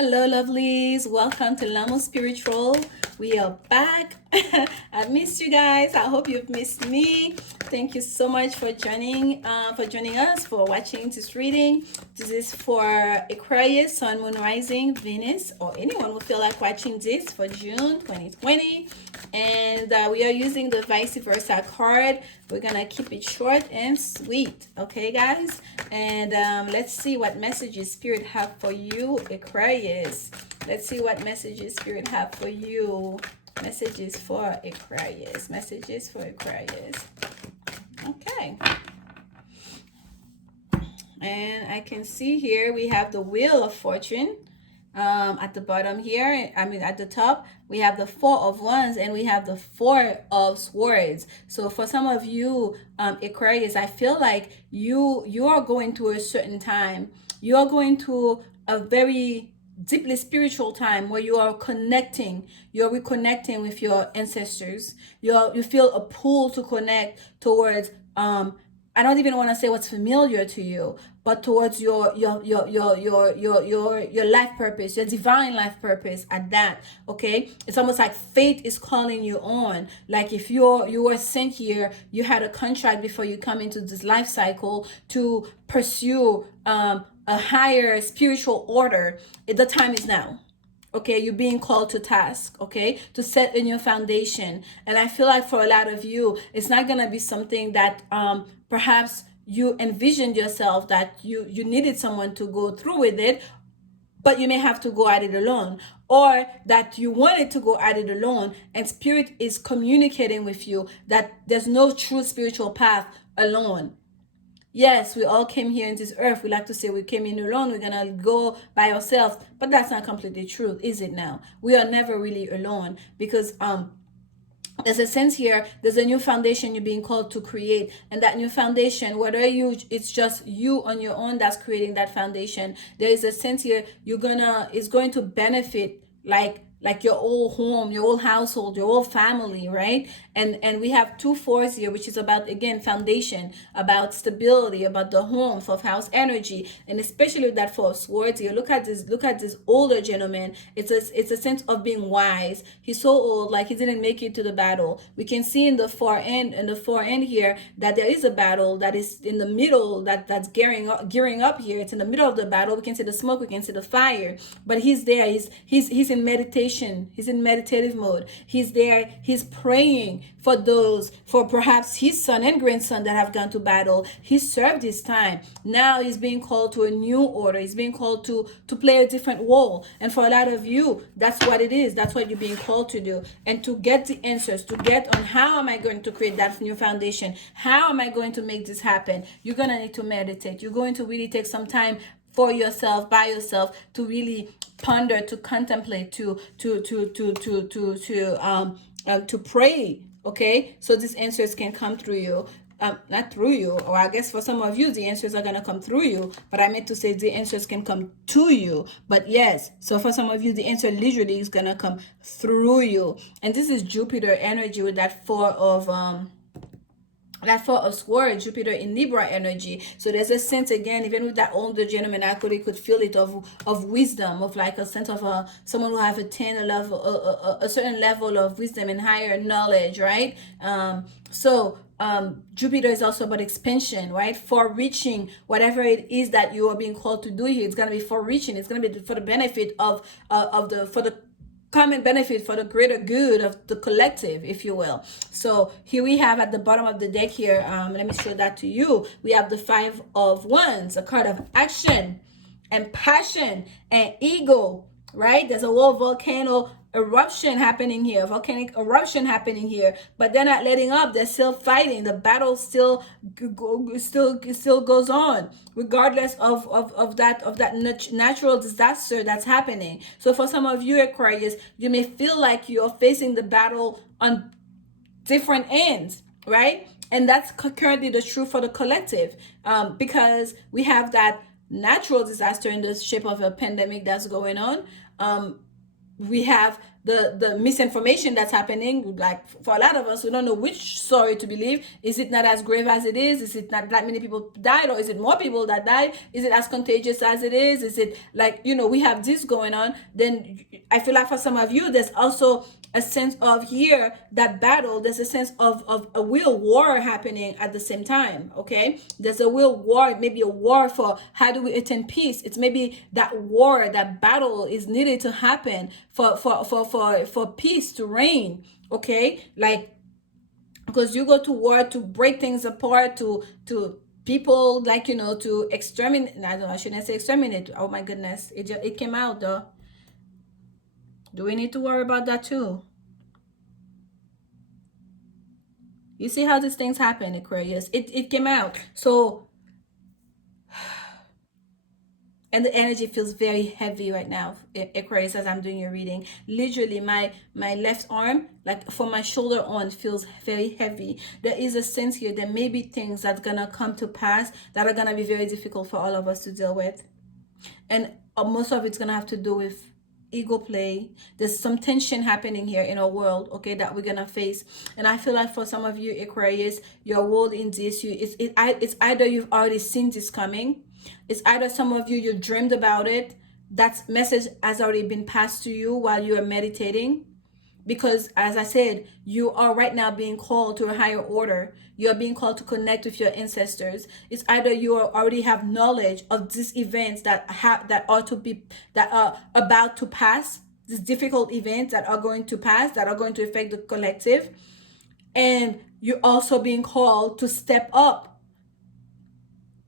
Hello, lovelies. Welcome to Lanmou Spiritual. We are back. I missed you guys. I hope you've missed me. Thank you so much for joining us, for watching this reading. This is for Aquarius, Sun, Moon, Rising, Venus, or anyone who feel like watching this for June 2020. And we are using the vice versa card. We're gonna keep it short and sweet, okay, guys? And let's see what messages Spirit have for you, Aquarius. Let's see what messages Spirit have for you. Messages for Aquarius. Messages for Aquarius. Okay. And I can see here we have the Wheel of Fortune. At the bottom here, at the top, we have the Four of Wands and we have the Four of Swords. So for some of you, Aquarius, I feel like you are going through a certain time. You are going to a very deeply spiritual time where you are you're reconnecting with your ancestors. You feel a pull to connect towards I don't even want to say what's familiar to you, but towards your life purpose, your divine life purpose at that. Okay, it's almost like fate is calling you on. Like if you were sent here, you had a contract before you come into this life cycle to pursue a higher spiritual order. The time is now. Okay, you're being called to task, okay, to set a new foundation. And I feel like for a lot of you, it's not gonna be something that perhaps you envisioned yourself that you needed someone to go through with it, but you may have to go at it alone, or that you wanted to go at it alone and Spirit is communicating with you that there's no true spiritual path alone. Yes, we all came here in this earth. We like to say we came in alone. We're going to go by ourselves. But that's not completely true, is it now? We are never really alone because there's a sense here, there's a new foundation you're being called to create. And that new foundation, whether it's just you on your own that's creating that foundation, there is a sense here it's going to benefit like your old home, your old household, your old family, right? And we have 2 fours here, which is about, again, foundation, about stability, about the home, of house energy, and especially with that 4 of Swords here. Look at this older gentleman. It's a sense of being wise. He's so old, like he didn't make it to the battle. We can see in the far end here that there is a battle that is in the middle, that's gearing up here. It's in the middle of the battle. We can see the smoke, we can see the fire, but he's there. He's in meditation. He's in meditative mode. He's there. He's praying for perhaps his son and grandson that have gone to battle. He served his time. Now he's being called to a new order. He's being called to play a different role. And for a lot of you, that's what it is. That's what you're being called to do. And to get the answers, to get on how am I going to create that new foundation? How am I going to make this happen? You're going to need to meditate. You're going to really take some time for yourself, by yourself, to really ponder, to contemplate, to pray. Okay, so these answers can come through you, not through you, or I guess for some of you the answers are gonna come through you, but I meant to say the answers can come to you. But yes, so for some of you the answer literally is gonna come through you. And this is Jupiter energy with that Four of Swords, Jupiter in Libra energy. So there's a sense, again, even with that older gentleman, I could feel it of wisdom, of like a sense of someone who have attained a certain level of wisdom and higher knowledge, right? Jupiter is also about expansion, right? For reaching whatever it is that you are being called to do here. It's gonna be for reaching. It's gonna be for the benefit for the common benefit, for the greater good of the collective, if you will. So here we have at the bottom of the deck here, let me show that to you. We have the 5 of Wands, a card of action and passion and ego, right? There's a whole volcanic eruption happening here, but they're not letting up. They're still fighting. The battle still goes on, regardless of that natural disaster that's happening. So for some of you, Aquarius, you may feel like you're facing the battle on different ends, right? And that's currently the truth for the collective, because we have that natural disaster in the shape of a pandemic that's going on. We have the misinformation that's happening. Like for a lot of us, we don't know which story to believe. Is it not as grave as it is? Is it not that many people died, or is it more people that died? Is it as contagious as it is? Is it like, we have this going on? Then I feel like for some of you, there's also a sense of here, that battle, there's a sense of a real war happening at the same time. Okay, there's a real war, maybe a war for how do we attain peace. It's maybe that war, that battle is needed to happen for peace to reign. Okay, like, because you go to war to break things apart, to people, like, to exterminate. I don't know, I shouldn't say exterminate. Oh my goodness, it came out though. Do we need to worry about that too? You see how these things happen, Aquarius. It came out. So, and the energy feels very heavy right now, Aquarius, as I'm doing your reading. Literally, my left arm, like from my shoulder on, feels very heavy. There is a sense here that maybe things that's gonna come to pass that are gonna be very difficult for all of us to deal with. And most of it's gonna have to do with ego play. There's some tension happening here in our world, okay, that we're gonna face. And I feel like for some of you, Aquarius, your world in this, it's either you've already seen this coming, it's either some of you dreamed about it, that message has already been passed to you while you are meditating. Because as I said, you are right now being called to a higher order. You are being called to connect with your ancestors. It's either you already have knowledge of these events that are about to pass, these difficult events that are going to pass, that are going to affect the collective, and you're also being called to step up,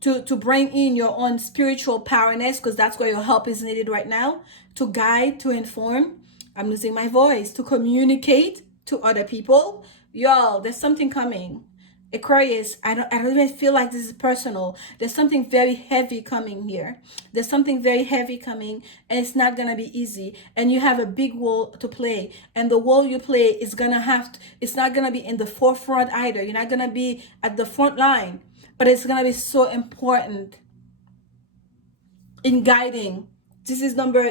to bring in your own spiritual powerness, because that's where your help is needed right now, to guide, to inform. I'm losing my voice, to communicate to other people. Y'all, there's something coming. Aquarius, I don't even feel like this is personal. There's something very heavy coming here. There's something very heavy coming, and it's not gonna be easy. And you have a big role to play. And the role you play is it's not gonna be in the forefront either. You're not gonna be at the front line, but it's gonna be so important in guiding. This is number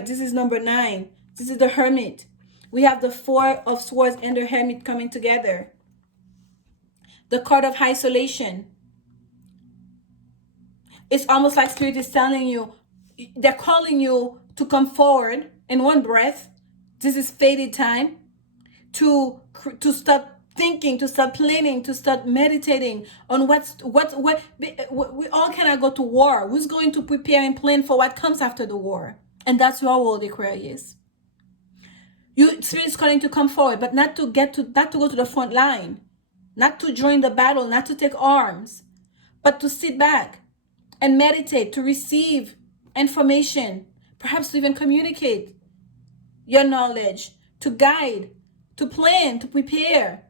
9. This is the Hermit. We have the Four of Swords and the Hermit coming together. The card of isolation. It's almost like Spirit is telling you, they're calling you to come forward in one breath. This is fated time to start thinking, to start planning, to start meditating on what we all cannot go to war. Who's going to prepare and plan for what comes after the war? And that's your world, Aquarius. Spirit is calling to come forward, but not to go to the front line, not to join the battle, not to take arms, but to sit back and meditate, to receive information, perhaps to even communicate your knowledge, to guide, to plan, to prepare.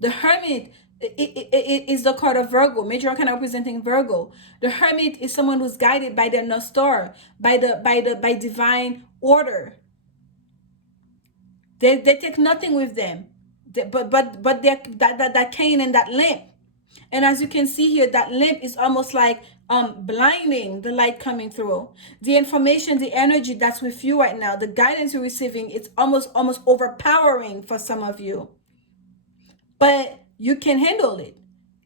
The Hermit is the card of Virgo, major arcana representing Virgo. The Hermit is someone who's guided by their North Star, by divine order. They take nothing with them, but that cane and that lamp. And as you can see here, that lamp is almost like blinding the light coming through. The information, the energy that's with you right now, the guidance you're receiving, it's almost overpowering for some of you. But you can handle it.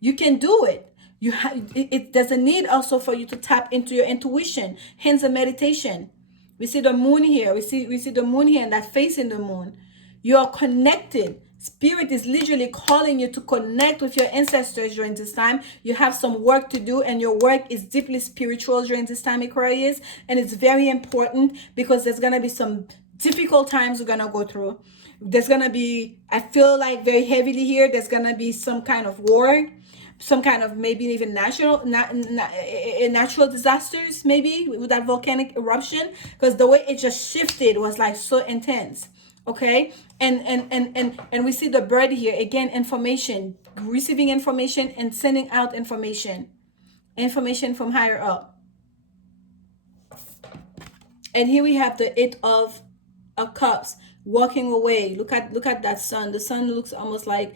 You can do it. There's a need also for you to tap into your intuition, hence the meditation. We see the moon here. We see the moon here and that face in the moon. You are connected. Spirit is literally calling you to connect with your ancestors during this time. You have some work to do, and your work is deeply spiritual during this time, Aquarius. And it's very important because there's going to be some difficult times we're going to go through. There's going to be, I feel like very heavily here, there's going to be some kind of war, some kind of maybe even natural disasters, maybe with that volcanic eruption, because the way it just shifted was like so intense. Okay, and we see the bird here again, information, receiving information and sending out information from higher up. And here we have the Eight of Cups, walking away. Look at that sun. The sun looks almost like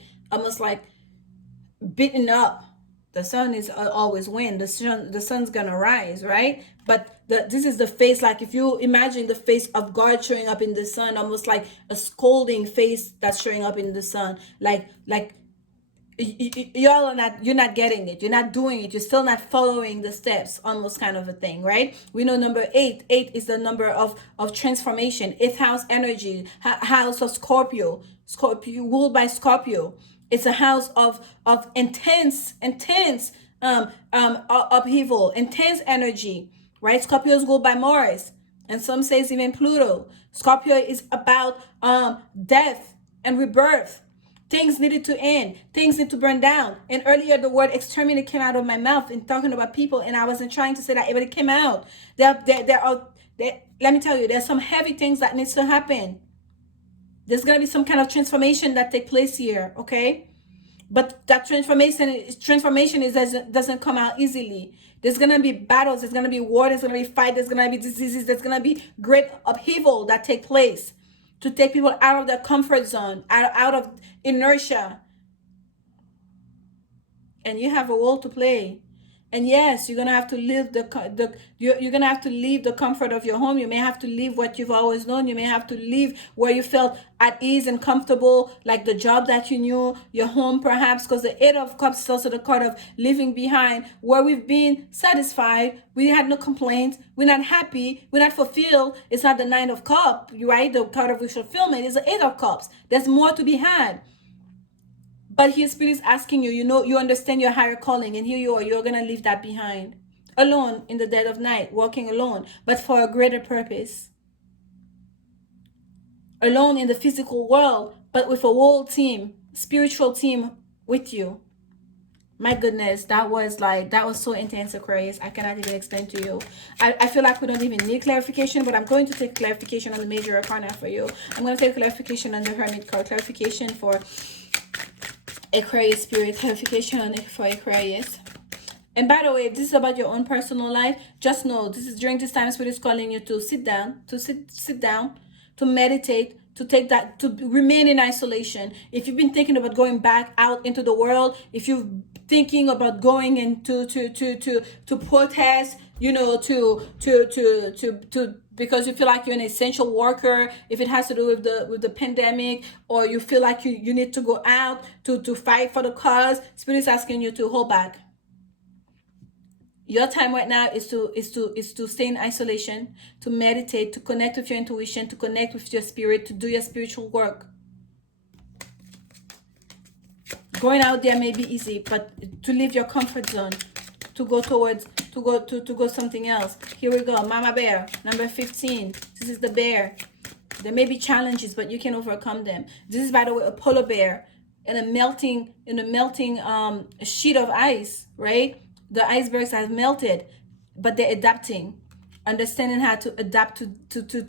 beaten up. The sun is always win. The sun's gonna rise, right? but this is the face, like if you imagine the face of God showing up in the sun, almost like a scolding face that's showing up in the sun, like you're not getting it, you're not doing it, you're still not following the steps, almost kind of a thing, right? We know number eight is the number of transformation, eighth house energy, house of Scorpio, ruled by Scorpio. It's a house of intense upheaval, intense energy, right? Scorpio is ruled by Mars, and some says even Pluto. Scorpio is about death and rebirth. Things needed to end. Things need to burn down. And earlier, the word exterminate came out of my mouth in talking about people, and I wasn't trying to say that, but it came out. Let me tell you, there's some heavy things that needs to happen. There's gonna be some kind of transformation that take place here, okay? But that transformation doesn't come out easily. There's gonna be battles. There's gonna be war. There's gonna be fight. There's gonna be diseases. There's gonna be great upheaval that take place to take people out of their comfort zone, out of inertia. And you have a role to play. And yes, you're gonna have to leave you're gonna have to leave the comfort of your home. You may have to leave what you've always known. You may have to leave where you felt at ease and comfortable, like the job that you knew, your home perhaps, because the Eight of Cups is also the card of leaving behind, where we've been satisfied, we had no complaints, we're not happy, we're not fulfilled. It's not the Nine of Cups, right? The card of fulfillment is the Eight of Cups. There's more to be had. But here Spirit is asking you, you understand your higher calling, and here you are, you're going to leave that behind. Alone in the dead of night, walking alone, but for a greater purpose. Alone in the physical world, but with a whole team, spiritual team with you. My goodness, that was so intense, Aquarius. I cannot even explain to you. I feel like we don't even need clarification, but I'm going to take clarification on the major arcana for you. I'm going to take clarification on the Hermit card, clarification for Aquarius spirit, clarification for Aquarius. And by the way, if this is about your own personal life, just know this is during this time Spirit is calling you to sit down, to meditate, to take that, to remain in isolation. If you've been thinking about going back out into the world, if you're thinking about going into to protest, to because you feel like you're an essential worker, if it has to do with the pandemic, or you feel like you need to go out to fight for the cause, Spirit is asking you to hold back. Your time right now is to stay in isolation, to meditate, to connect with your intuition, to connect with your spirit, to do your spiritual work. Going out there may be easy, but to leave your comfort zone, to go towards, to go something else. Here we go, Mama Bear, number 15. This is the bear. There may be challenges, but you can overcome them. This is, by the way, a polar bear in a melting sheet of ice, right? The icebergs have melted, but they're adapting, understanding how to adapt to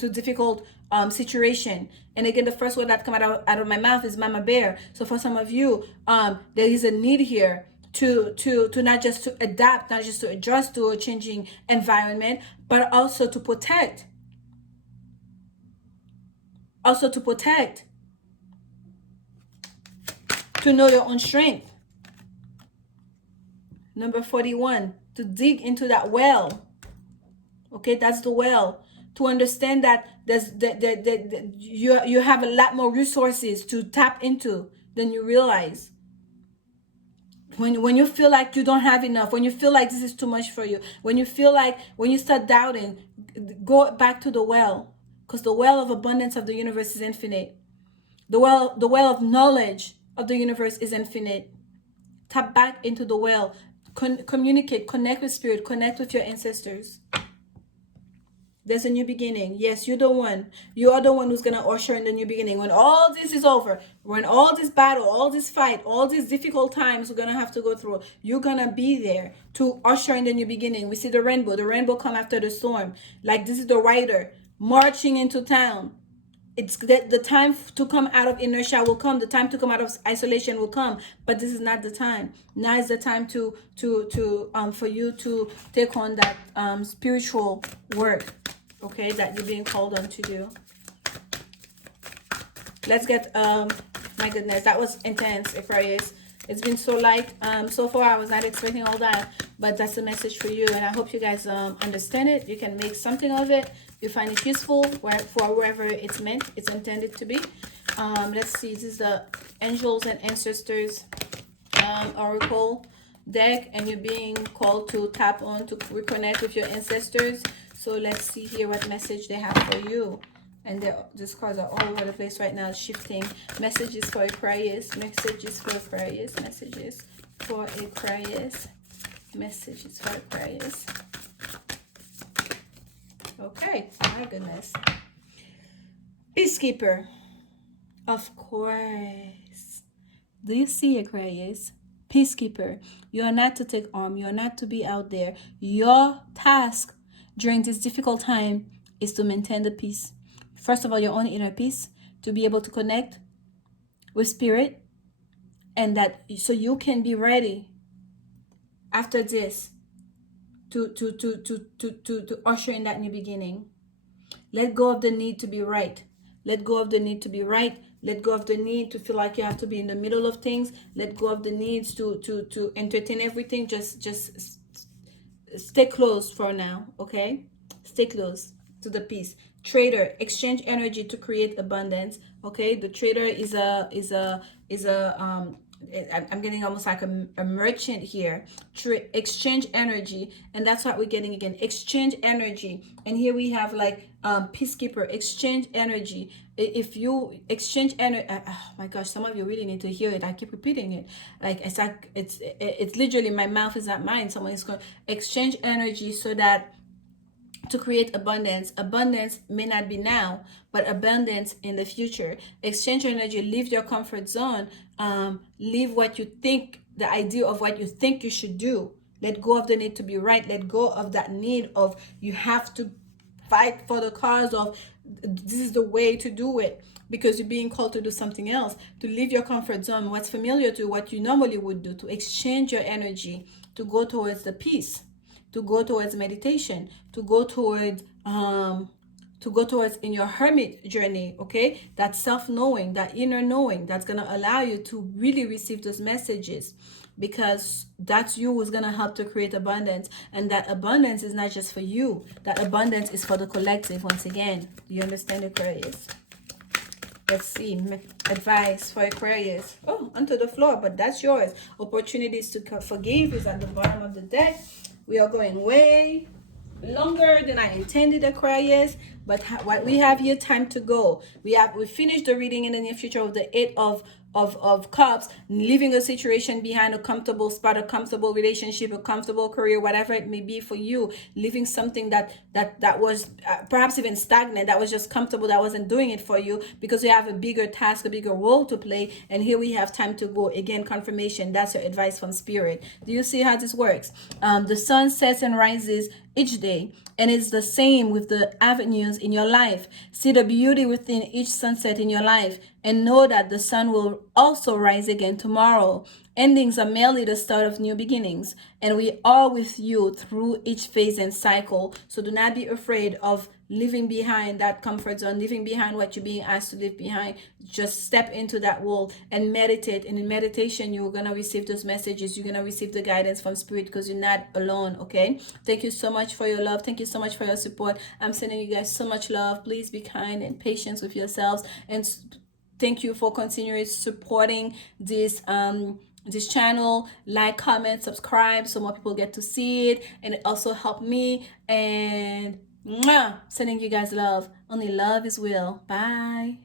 difficult situation. And again, the first word that come out of my mouth is Mama Bear. So for some of you, there is a need here to not just to adapt, not just to adjust to a changing environment, but also to protect. To know your own strength. Number 41, to dig into that well. Okay, that's the well. To understand that you have a lot more resources to tap into than you realize. When you feel like you don't have enough, when you feel like this is too much for you, when you start doubting, go back to the well, because the well of abundance of the universe is infinite. The well of knowledge of the universe is infinite. Tap back into the well. Communicate, connect with spirit, connect with your ancestors. There's a new beginning. Yes, you're the one. You are the one who's going to usher in the new beginning. When all this is over, when all this battle, all this fight, all these difficult times we're going to have to go through, you're going to be there to usher in the new beginning. We see the rainbow. The rainbow come after the storm. Like this is the rider marching into town. It's the time to come out of inertia will come. The time to come out of isolation will come. But this is not the time. Now is the time for you to take on that spiritual work, okay, that you're being called on to do. Let's get my goodness, that was intense, Aquarius. It's been so light. So far I was not expecting all that. but that's a message for you, and I hope you guys understand it. You can make something of it. You find it useful for wherever it's intended to be. Let's see, this is the Angels and Ancestors Oracle deck, and you're being called to tap on to reconnect with your ancestors. So let's see here what message they have for you. And these cards are all over the place right now, shifting. Messages for Aquarius, messages for Aquarius, messages for Aquarius, messages for Aquarius. Okay, my goodness. Peacekeeper, of course. Do you see, Aquarius? Peacekeeper, you are not to take arm, you are not to be out there. Your task during this difficult time is to maintain the peace. First of all, your own inner peace, to be able to connect with spirit, and that so you can be ready after this to usher in that new beginning. Let go of the need to be right. Let go of the need to be right. Let go of the need to feel like you have to be in the middle of things. Let go of the needs to entertain everything. Just stay close for now, okay? Stay close to the peace. Trader, exchange energy to create abundance. Okay, the trader is a I'm getting almost like a merchant here. Exchange energy, and that's what we're getting again. Exchange energy, and here we have like peacekeeper. Exchange energy. If you exchange energy, oh my gosh, some of you really need to hear it. I keep repeating it. Like it's literally my mouth is not mine. Someone is going exchange energy so that to create abundance. Abundance may not be now, but abundance in the future. Exchange energy, leave your comfort zone. Leave what you think, the idea of what you think you should do. Let go of the need to be right. Let go of that need of you have to fight for the cause of this is the way to do it because you're being called to do something else. To leave your comfort zone, what's familiar to what you normally would do, to exchange your energy, to go towards the peace, to go towards meditation, to go towards in your hermit journey, okay? That self-knowing, that inner knowing, that's gonna allow you to really receive those messages, because that's you who's gonna help to create abundance. And that abundance is not just for you, that abundance is for the collective. Once again, do you understand, Aquarius? Let's see, advice for Aquarius. Oh, onto the floor, but that's yours. Opportunities to forgive is at the bottom of the deck. We are going way longer than I intended, Aquarius, but what we have here, time to go. We finished the reading in the near future of the Eight of Cups, leaving a situation behind, a comfortable spot, a comfortable relationship, a comfortable career, whatever it may be for you, leaving something that was perhaps even stagnant, that was just comfortable, that wasn't doing it for you, because you have a bigger task, a bigger role to play. And here we have time to go. Again, confirmation. That's your advice from spirit. Do you see how this works? The sun sets and rises each day, and it's the same with the avenues in your life. See the beauty within each sunset in your life, and know that the sun will also rise again tomorrow. Endings are merely the start of new beginnings, and we are with you through each phase and cycle. So do not be afraid of leaving behind that comfort zone, leaving behind what you're being asked to leave behind. Just step into that world and meditate. And in meditation, you're going to receive those messages. You're going to receive the guidance from spirit, because you're not alone, okay? Thank you so much for your love. Thank you so much for your support. I'm sending you guys so much love. Please be kind and patient with yourselves. And thank you for continuing supporting this channel. Like, comment, subscribe so more people get to see it, and it also helped me. And sending you guys love. Only love is real. Bye.